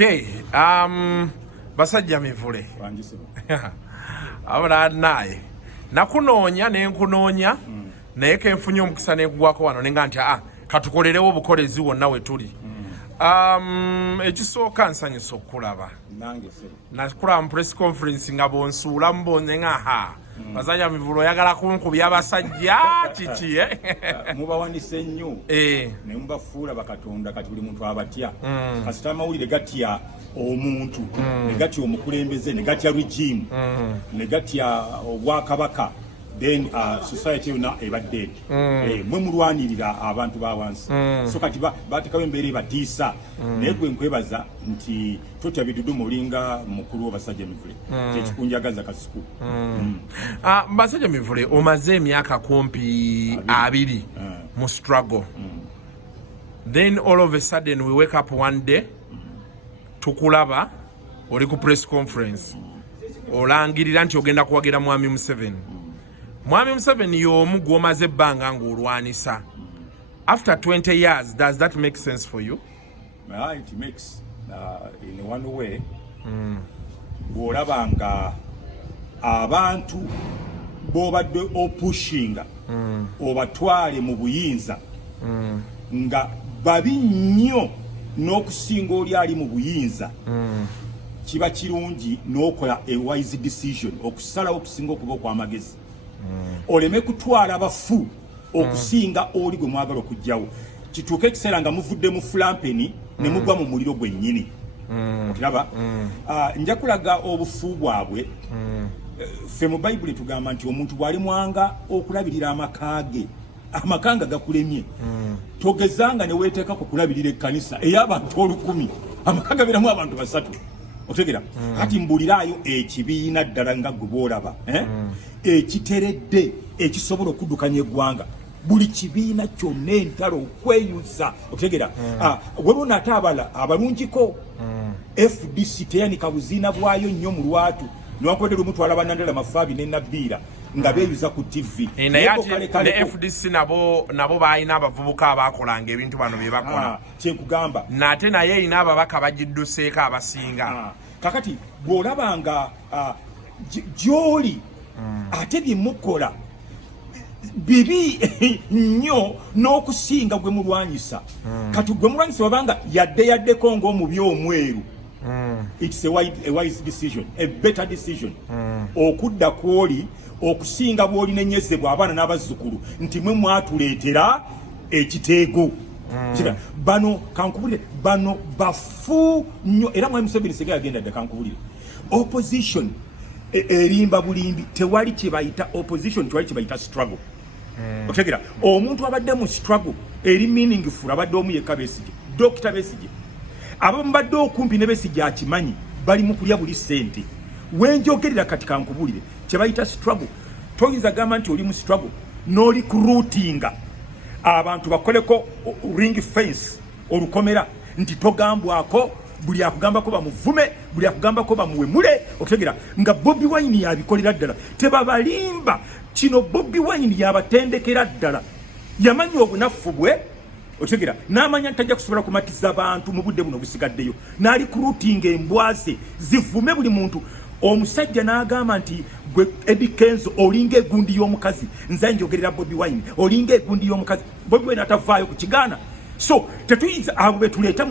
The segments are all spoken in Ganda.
Okay. Basajja Mivule. Abala naye. Nakunoonya ne nkunoonya naye ke nfunye omukisa ne kugwako wano nenga nti katukolerewo obukolezi wonna we tuli. Ekisooka nsanyusa okulaba. Nange se. Nakula mu press conference nga bonsuula mbonye nga Basajja Mivule oyagala kunkubya abasajja kiki mubawanise nnyo ne mubafuula bakatonda kati buli muntu abatya kasita amawulire gatya omuntu ne gatya omukulembeze ne gatya regime ne gatya obwakabaka then society yonna ebadde mwe mulwanirira abantu bawansi so kati batekawo embeera ebatiisa naye gwe nkwebaza nti totya bidudu mulinga mukulu w'Abasajja Mivule kyekikunjagaza kasiku. Basajja Mivule omaze emyaka kumpi 2 mu struggle, then all of a sudden we wake up one day tukulaba oli ku press conference olangirira nti ogenda kuwagira mwami Museveni. Mwami Museveni y'omu gw'omaze ebbanga ng'olwanisa. After 20 years, does that make sense for you? It makes in one way. Bw'olabanga abantu b'obadde opushinga obatwale mu buyinza nga babi nnyo n'okusinga oli ali mu buyinza kiba kirungi n'okola a wise decision okusalawo okusinga okuba okw'amagezi. Oleme kutwala abafu okusinga oli gwe mwagala okujjawo kituuka ekiseera nga muvudde mu fulampeni ne mugwa mu muliro gwennyini. Okiraba nja kulaga obufu bwabwe. Ffe mu Bayibuli tugamba nti omuntu bw'ali mwanga okulabirira amaka ge amakanga gakulemye togezanga ne weeteeka ku kulabirira ekkanisa ey'abantu 1,000 amakanga biramu abantu 3. Otegera kati mbuliraayo ekibiina ddala nga gwe boolaba ekiteredde ekisobola okuddukanya eggwanga buli kibiina kyonna entalo okweyuza. Otegera webona ate abalungiko FDC teyanika buziina bwayo nnyo mu lwatu niwankubadde lumutwala Banandala Mafaabi ne Nabbiira nga beeyuza ku TV. Naye ate ne FDC nabo baalina abavubuka abaakolanga ebintu bano bye bakola. Kyenkugamba nate naye erina ababaka bagidduseeko abasinga. Kakati bw'olabanga gy'oli ate bye mukola bibi nnyo n'okusinga gwe mulwanyisa. Kati gwe mulwanyisa wabanga yaddeko ng'omubi omweru. It's a wise decision, a better decision. Okudda kwoli okusinga bw'oli nenyezebwa abaana n'abazzukulu nti mwe mwatuleetera ekiteego. Bano kankubulire bano bafu nnyo era mwami Museveni sege agenda dda kankubulire opposition erimba bulimbi tewali kibayita opposition tewali kibayita struggle. Otegera omuntu abadde mu struggle eri meaningful abadde omu yekka Besigye Dr. Besigye abambadde okumpi ne Besigye akimanyi bali mu kulya buli sente wenjogerera kati kankubulire kibayita struggle. Toyinza gamba nti oli mu struggle n'oli kuruutinga abantu bakoleko ring fence olukomera nti togambwako buli akugamba ko bamuvume buli akugamba ko bamuwemule. Otegera nga Bobi Wine yabikolera ddala tebabalimba kino Bobi Wine yabatendekera ddala yamanya obunafu bwe. Otegera n'amanya ntajja kusobola kumatiza abantu mu budde buno busigaddeyo n'ali kuruutinga embwaze zivume buli muntu. Omusajja n'agamba nti gwe Eddie Kenzo olinga egundi y'omukazi nze njogerera Bobi Wine olinga egundi y'omukazi. Bobi Wine atavaayo ku kigaana. So tetuyinza abo betuleeta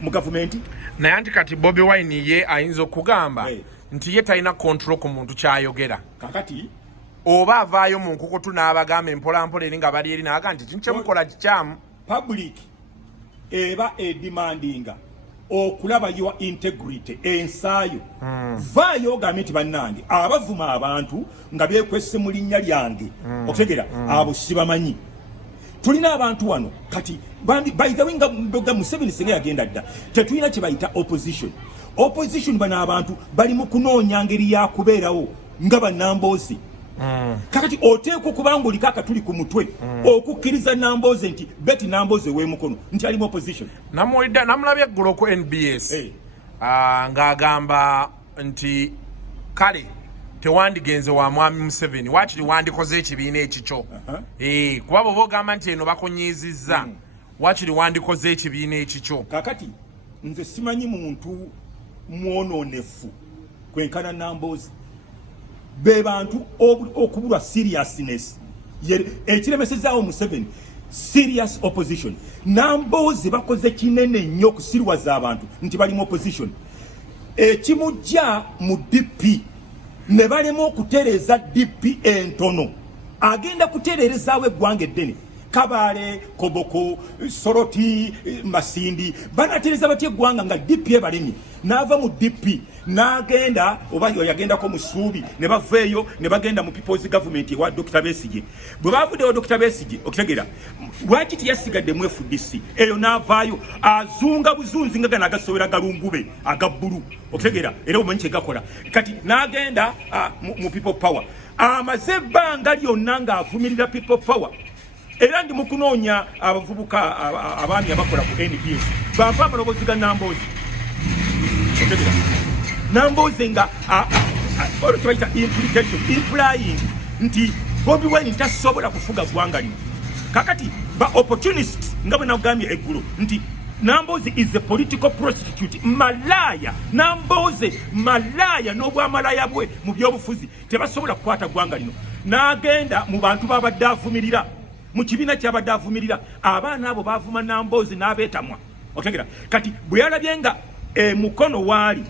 mu gavumenti naye anti kati Bobi Wine ye ayinza okugamba nti ye talina control ku muntu kyayogera. Kakati oba avaayo mu nkukutu n'abagamba empolampola eri nga bali eri n'aga nti kyemukola kikyamu. Public eba edemandinga okulaba your integrity ensaayo vaayo ogambe nti bannange abavuma abantu nga byekwese mu linnya lyange. Okutegera abo sibamanyi. Tulina abantu wano kati by the way nga Museveni senge yagenda dda tetulina kye bayita opposition bano abantu bali mu kunoonya ngeri ya kubeerawo nga bannambooze. Kakati oteekwa okubanga oliko akatuli ku mutwe okukkiriza Nambooze nti beti Nambooze w'emukono nti alimu opposition. Namulabye eggulo ku NBS ng'agamba nti kale tewandigenze wa mwami Museveni waakiri wandikoze ekibiina ekikyo. Kuba bw'oba ogamba nti eno bakunyiizizza waakiri wandikoze ekibiina ekikyo. Kakati nze simanyi muntu mwononefu kwenkana Nambooze be bantu okubulwa seriousness ekiremesezaawo Museveni serious opposition. Nambooze bakoze kinene nnyo okusirwaza abantu nti bali mu opposition. Ekimujja mu DP ne balema okutereeza DP entono agenda kutereerezaawo eggwanga eddene. Kabale, Koboko, Soroti, Masindi banatereza batye eggwanga nga DP ebalemi n'ava mu DP n'agenda oba yagenda ko musuubi ne baveeyo ne bagenda mu people's government wa Dr. Besigye. Bwe bavuddewo Dr. Besigye okutegeera lwaki tiyasigadde mu FDC eyo n'avaayo azunga buzunzi nga gana agasowera galungube agabbulu okutegeera era omanyi kye gakola kati n'agenda mu people power amaze ebbanga lyonna ng'avumirira people power. Era ndi mukunoonya abavubuka abaami abakola ku NBS bava amaloboozi ga Nambooze. Nambooze nga olwokibayita implication implying nti Bobi Wine tasobola kufuga ggwanga lino. Kakati ba opportunist nga bwe nagambye eggulu nti Nambooze is a political prostitute. Malaya Nambooze malaya n'obwamalaya bwe mu byobufuzi tebasobola kukwata ggwanga lino. N'agenda mu bantu babadde avumirira mu kibiina kyabadde avumirira abaana abo bavuma Nambooze n'abeetamwa otegera kati bwe yalabye nga mukono waali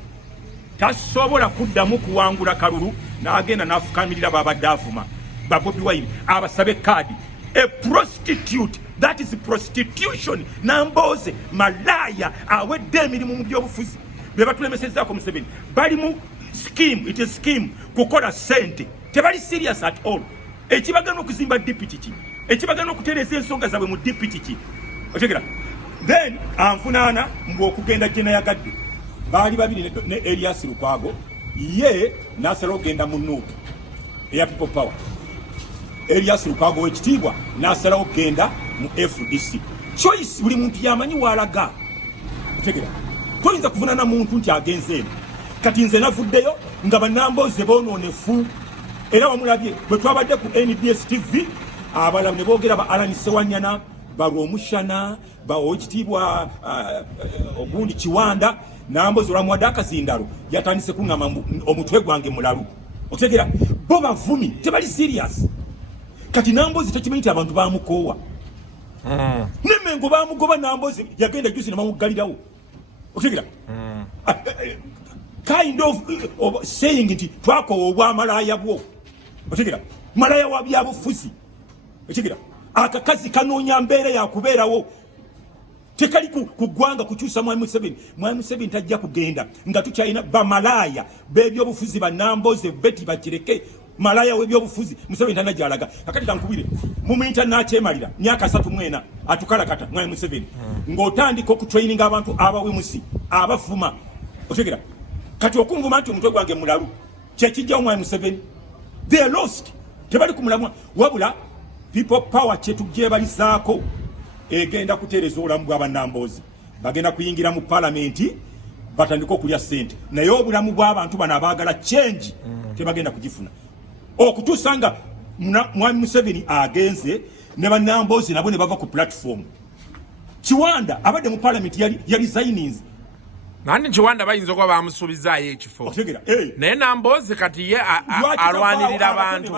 tasobola kuddamu kuwangula kalulu n'agenda n'afukamirira babadde avuma ba Bobi Wine abasabe kaadi a prostitute that is prostitution. Nambooze malaya awedde emirimu mu byobufuzi be batulemesezaako Museveni bali mu scheme, it is scheme kukola sente tebali serious at all. Ekibagana okuzimba deputy ki ekibagana okutereeza ensonga zaabwe mu deputy ki otegera then anfunaana mbwe okugenda gye nayagadde baali babiri ne Elias Lukwago ye n'asalawo okugenda mu Nuupu eya people power. Elias Lukwago w'ekitiibwa n'asalawo okugenda mu FDC. Choice buli muntu yamanyi walaga otegera toyinza kuvunaana muntu nti agenze eno kati nze navuddeyo nga bannambooze boonoonefu era wamulabye bwe twabadde ku NBS TV abalala ne boogera ba Alan Sewanyana balwomushana baokitiibwa ogundi Kiwanda Nambooze olwamuwadde akazindalo yatandise kuŋŋamba omutwe gwange mulalu otegera bo bavumi tebali serious kati Nambooze tekimanyi nti abantu bamukoowa Nemengo bamugoba Nambooze yagenda juzi namuggalirawo otegera kind of saying nti twakoowa obwamalaya bwo otegera malaya wa byabufuzi otegera akakazi kanoonya mbeera yakubeerawo tekali kugwanga kukyusa Mwami Museveni tajja kugenda nga tukyalina bamalaya b'ebyobufuzi ba Nambooze beti bakireke malaya w'ebyobufuzi Museveni tanajalaga akati kankubire mu minta n'akyemalira myaka 34 atukalakata Mwami Museveni ng'otandika okutraininga abantu abawemusi abafuma otegera kati okunguma nti omutwe gwange mulalu kyekijjawo Mwami Museveni they are lost tebali kumulamwa wabula people power kyetugyebalizaako egenda kuteereza obulamu bw'aba Nambooze bagenda kuyingira mu palamenti batandika okulya ssente naye obulamu bw'abantu bano abaagala change tebagenda kugifuna okutuusa nga Mwami Museveni agenze ne ba Nambooze nabo ne bava ku platform. Kiwanda abadde mu palamenti yali resigns nani Kiwanda bayinza okuba bamusuubizaayo ekifo naye Nambooze kati ye alwanirira abantu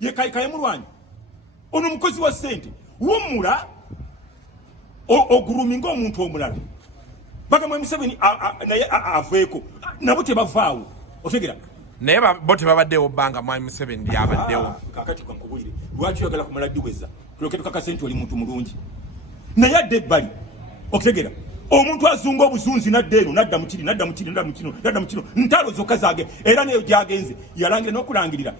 yekayemulwanyi ono mukozi wa ssente wumula ogurumi ng'omuntu omulala baga Mwami Museveni naye aveeko nabo tebavaawo otegera naye bo tebabaddewo bbanga Mwami Museveni lyabaddewo kakati kankubulire lwaki oyagala kumala ddiweza tuloke tukakase nti oli muntu mulungi naye adde ebbali okutegera omuntu azunga obuzunzi naddeeno nadda mu kino ntalo zokka zaage era neyo gyagenze yalangira n'okulangirira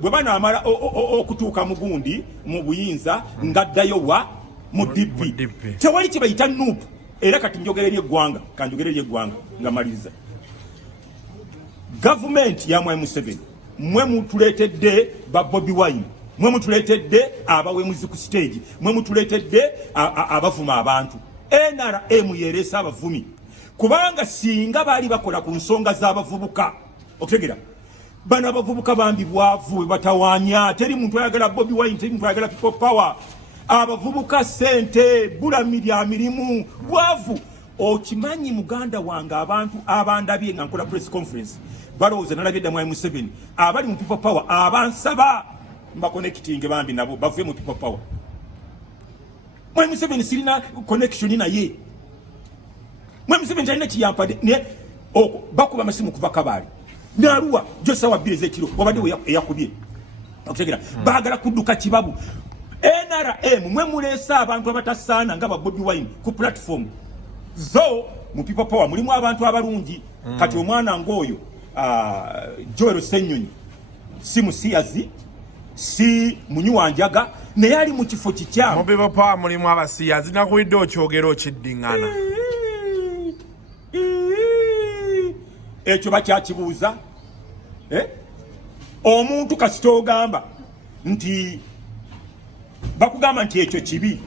bwe banaamala okutuuka mugundi mu buyinza ngaddayo wa mu DP tewali kye bayita Nuupu era kati njogera eri eggwanga nga maliriza gavumenti ya Mwami Museveni mwe mutuleetedde ba Bobi Wine mwe mutuleetedde abawemuzi ku stage mwe mutuleetedde abavuma abantu NRM yeresa abavumi kubanga singa baali bakola ku nsonga z'abavubuka okutegera bana abavubuka bambi bwavu batawaanya teri muntu ayagala Bobi Wine teri muntu ayagala people power abavubuka sente bulamira mirimu bwavu okimanyi muganda wange abantu abandabye nga nkola press conference balowooza nalabye dda mwami Museveni abali mu people power abansaba mbakonekitinge bambi nabo bavuye mu people power mwami Museveni sirina connection naye mwami Museveni talina kiyampadde ne bakuba amasimu kuva Kabale naruwa josawa bileze kiro wabadde yakubye okutegera baagala kudduka kibabu NRM mwe mulesa abantu abatasaana nga Bobi Wine ku platform zo mu people power mulimu abantu abalungi kati omwana ngoyo Joel Senyonyi si musiyazi si munywanjaga naye ali mu kifo kikyamu mu people power mulimu abasiyazi nakuwidde okyogera okiddingana ekyo bakyakibuuza omuntu kasitogamba nti bakugamba nti ekyo kibi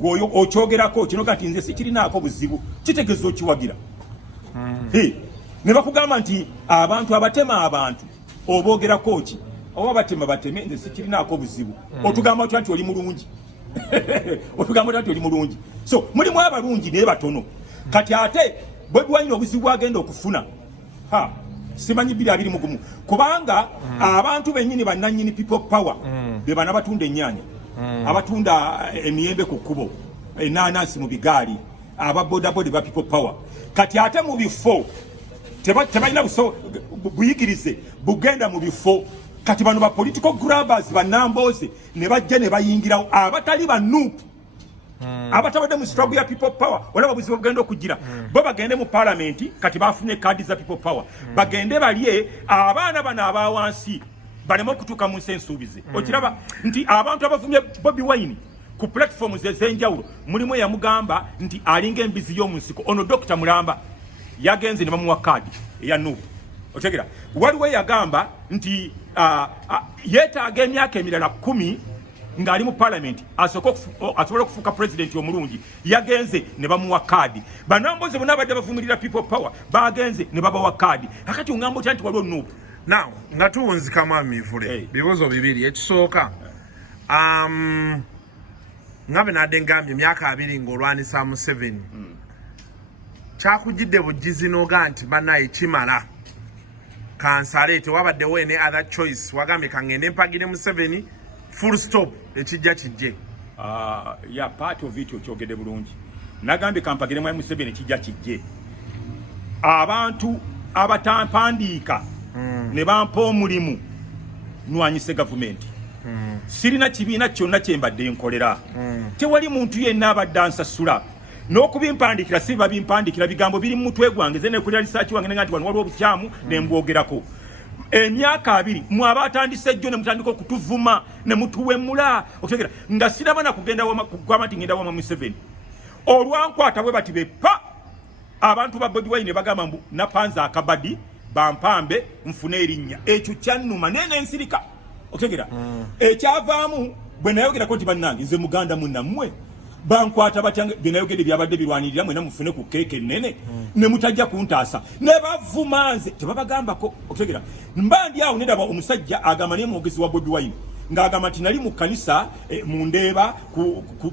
gwoyo okyogerako kino kati nze sikirinaako buzibu kitegezo okiwagira ne bakugamba nti abantu abatema abantu oboogerako ki oba bateme nze sikirinaako buzibu otugamba otyo nti oli mulungi otugamba otyo nti oli mulungi so mulimu abalungi naye batono kati ate Bobi Wine obuzibu agenda okufuna simanyi 221 kubanga abantu bennyini bannannyini people power be bana batunda ennyanya abatunda emiyembe ku kkubo enanasi mu bigaali ababodaboda ba people power kati ate mu bifo tebalina buyigirize bugenda mu bifo kati bano ba political grabbers ba Nambooze ne bajja ne bayingirawo abatali ba nuupu abatabadde mu struggle ya people power olaba buzibu bugenda okugira bo bagende mu parliament kati bafunye kadi za people power bagende balye abaana bana abawansi balemo okutuuka mu nsensuubize okiraba nti abantu abavumye Bobi Wine ku platform zezenjawulo mulimu yamugamba nti alinga embizi y'omu nsiko ono Dr. Mulamba yagenze ne bamuwa kadi eya nuupu otegera waliwo yagamba nti yeetaaga emyaka emirala 10 ngali mu parliament asobola okufuuka president omulungi yagenze ne bamuwa kadi banamboze bonna abadde bavumirira people power bagenze ne babawa kadi akati ongamba otya nti waliwo nuupu now nga tuwunzika mwami Mivule bibuuzo bibiri ekisooka nga benadde ngambye emyaka 2 ng'olwanisa Museveni kyakujjidde bujjizi n'oga nti bannaye kimala kansale tewabaddewo ene other choice wagambye kangende mpagire Museveni full stop ekijja kijje ya part of it okyogedde bulungi nagambye kampagire mwami Museveni ekijja kijje abantu abatampandiika ne bampa omulimu nwanyise gavumenti sirina kibiina kyonna kyembadde nkolera tewali muntu yenna abadde ansasula n'okubimpandikira si babimpandikira bigambo biri mu mutwe gwange ze nekulira lisaachi wange nga nti wano waliwo obukyamu ne mbwogerako emyaka 2 mwaba atandise ejjo ne mutandika okutuvuma ne mutuwemula okutegera nga siraba na kugenda kwama nti ngenda wama Museveni olwankwata bwe bati bepa abantu ba Bobi Wine bagamba mbu napanza akabadi bampambe nfune erinnya ekyo kyannuma nene ensirika okutegera ekyavaamu bwe nayogerako nti bannange nze muganda munnammwe bankwata batyange binayogede byabadde birwanirira mwena mufune ku keke nene ne mutajja kuntaasa ne bavumanze tebabagambako okutegera mbandi awo nedaba omusajja agamba ne mwogezi wa Bobi Wine ngagamba nti nali mu kanisa mu Ndeeba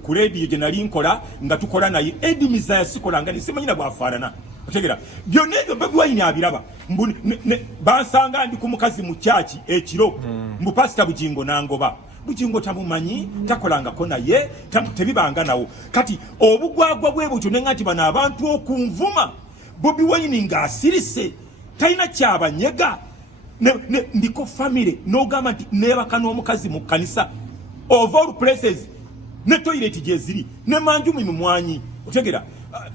ku radio gye nali nkola nga tukola naye edimiza yasikola nga nisimanyi na bwafaanana okutegera byonna ebyo Bobi Wine abiraba bansanga ndi ku mukazi mu kyaki ekiro mbu pasita Bugingo nangoba Bugingo tamumanyi takolangako naye tebibanga nawo kati obugwagwa bwe butyo nenga nti bana abantu okunvuma Bobi Wine ng'asirise talina kyabanyega ndiko family n'ogamba nti neebaka n'omukazi mu kanisa of all places ne toilet gye ziri ne manju mu mwanyi otegera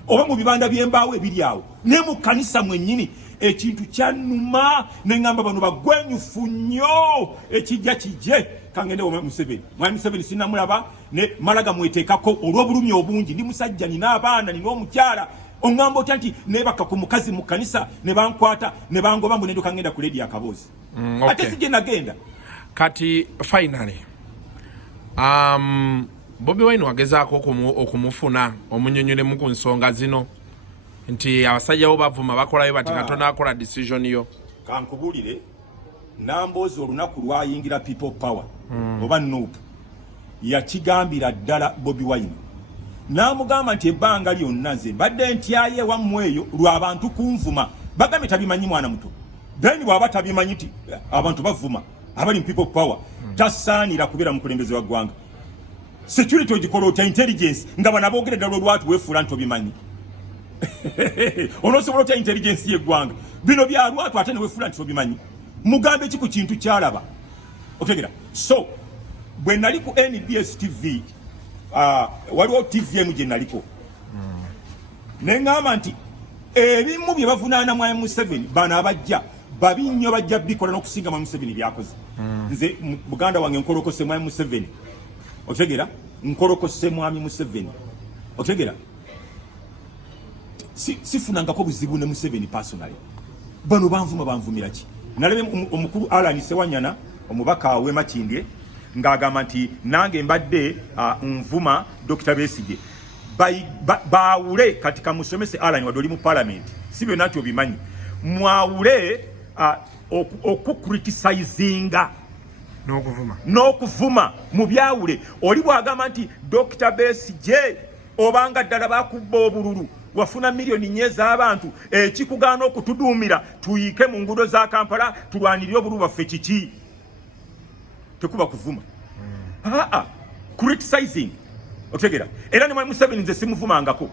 oba mu bibanda by'embaawo ebiri awo ne mu kanisa mwennyini ekintu kyannuma n'engamba bano bagwenyufu nnyo ekijja kijje kangende wa Museveni mwami Museveni sinamulaba ne malaga mweteekako olw'obulumi obungi ndi musajja nina abaana nina omukyala ongamba otya nti nebaka ku mukazi mu kanisa ne bankwata ne bangoba mbu nenduka ngenda ku lady akaboozi ate sije nagenda kati finally Bobi Wine wagezaako okumufuna omunyonyolemu ku nsonga zino nti abasajja bo bavuma bakolayo bati Katonda akola decision yo kankubulire Nambooze olunaku lwayingira people power oba nuupu yakigambira ddala Bobi Wine n'amugamba nti ebbanga lyonna nze badde ntyaye wammwe eyo lw'abantu kunvuma bagambe tabimanyi mwana muto then bw'aba tabimanyi ti abantu bavuma abali people power tasaanira kubeera mukulembeze wa ggwanga security ogikola otya intelligence nga bana boogere ddala olwatu weefuula nti obimanyi onosobola otya intelligence y'eggwanga bino bya lwatu ate ne weefuula nti obimanyi mugambe ki ku kintu kyalaba otegera so bwe nali ku NBS TV waliwo TV emu gye naliko ne ngamba nti ebimu bye bavunaana mu M7 bano abajja babi nnyo bajja bikola n'okusinga mu M7 byakoze nze Buganda wange nkolokose mu M7 otegera nkolokose mwami mu 7 otegera sifunangako buzibu ne mu 7 personally bano banvumira ki nalebe omukulu Alan Sewanyana omubaka we Makindye ng'agamba nti nange mbadde nvuma Dr. Besigye baawule katika musomese Alan wadoli mu parliament si byonna nti obimanyi mwawule okukriticizinga n'okuvuma mu byawule oli bw'agamba nti Dr. Besigye obanga ddala bakubba obululu wafuna milioni nye z'abantu ekikugaana okutuduumira tuyiike mu nguudo za Kampala tulwanirire obululu bwaffe kiki tekuba kuvuma criticizing otegera era ne mu 7 nze simuvumangako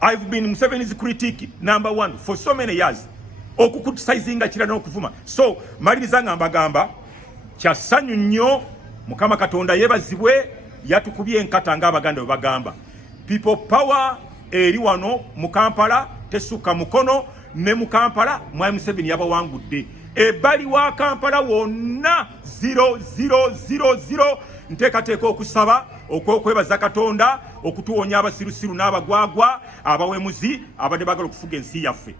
I've been Museveni's critic number 1 for so many years okukriticizinga kira n'okuvuma so maliriza ngamba kyasanyu nnyo Mukama Katonda yebazibwe yatukubye enkata ng'Abaganda bwe bagamba people power eri wano mu Kampala tesuka mukono ne mu Kampala mu M7 yabawangudde ebali wa Kampala wonna 0000 nteekateeka okusaba okwekwebaza Katonda okutuwonya abasirusiru n'abagwagwa abawemuzi abadde bagala okufuga ensi yaffe